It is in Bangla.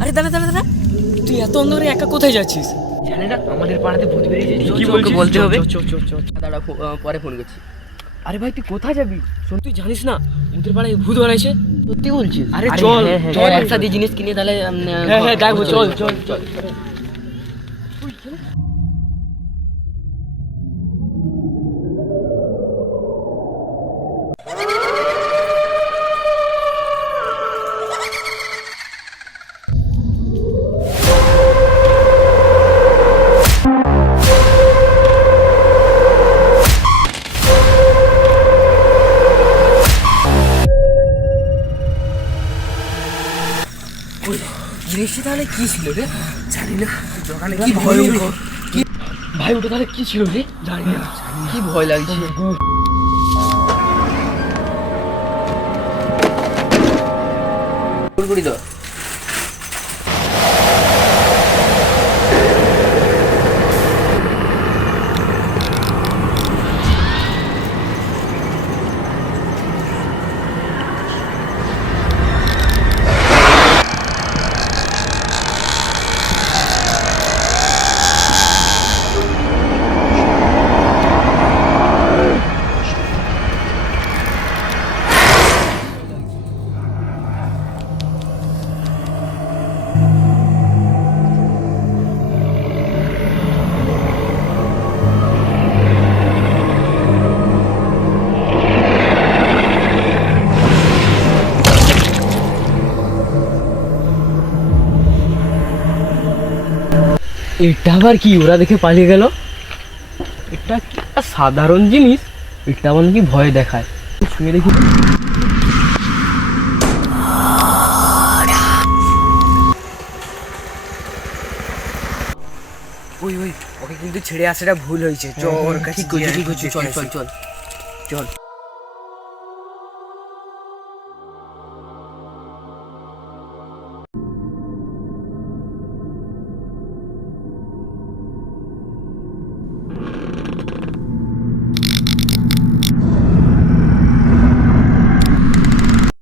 আরে দাঁড়া দাঁড়া দাঁড়া, তুই এত অন্ধকারে একা কোথায় যাচ্ছিস? জানি না, আমাদের পাড়াতে ভূত বেরিয়েছে। কি ওকে বলছিস? বলতে হবে। দাঁড়া, পরে ফোন করছি। আরে ভাই তুই কোথায় যাবি? শোন, তুই জানিস না ভূতের পাড়ায় ভূত বানাইছে? সত্যি বলছিস? আরে চল, চল একসাথে জিনিস কিনে তাহলে হ্যাঁ হ্যাঁ দেখো, চল চল চল। জিনিসটা তাহলে কি ছিল রে? জানি না, কি ভয়ঙ্কর। ভাই ওটা তাহলে কি ছিল রে? জানি না, কি ভয় লাগছে। করি তো। এটা আবার কি? ওরা দেখে পালিয়ে গেল। এটা কি একটা সাধারণ জিনিস, এটা আমার কি ভয় দেখায়? শুয়ে দেখি। ওই ওই, ওকে কিন্তু ছেড়ে আসাটা ভুল হয়েছে। চল ওর কাছে। ঠিক করছি, ঠিক করছি, চল চল চল চল।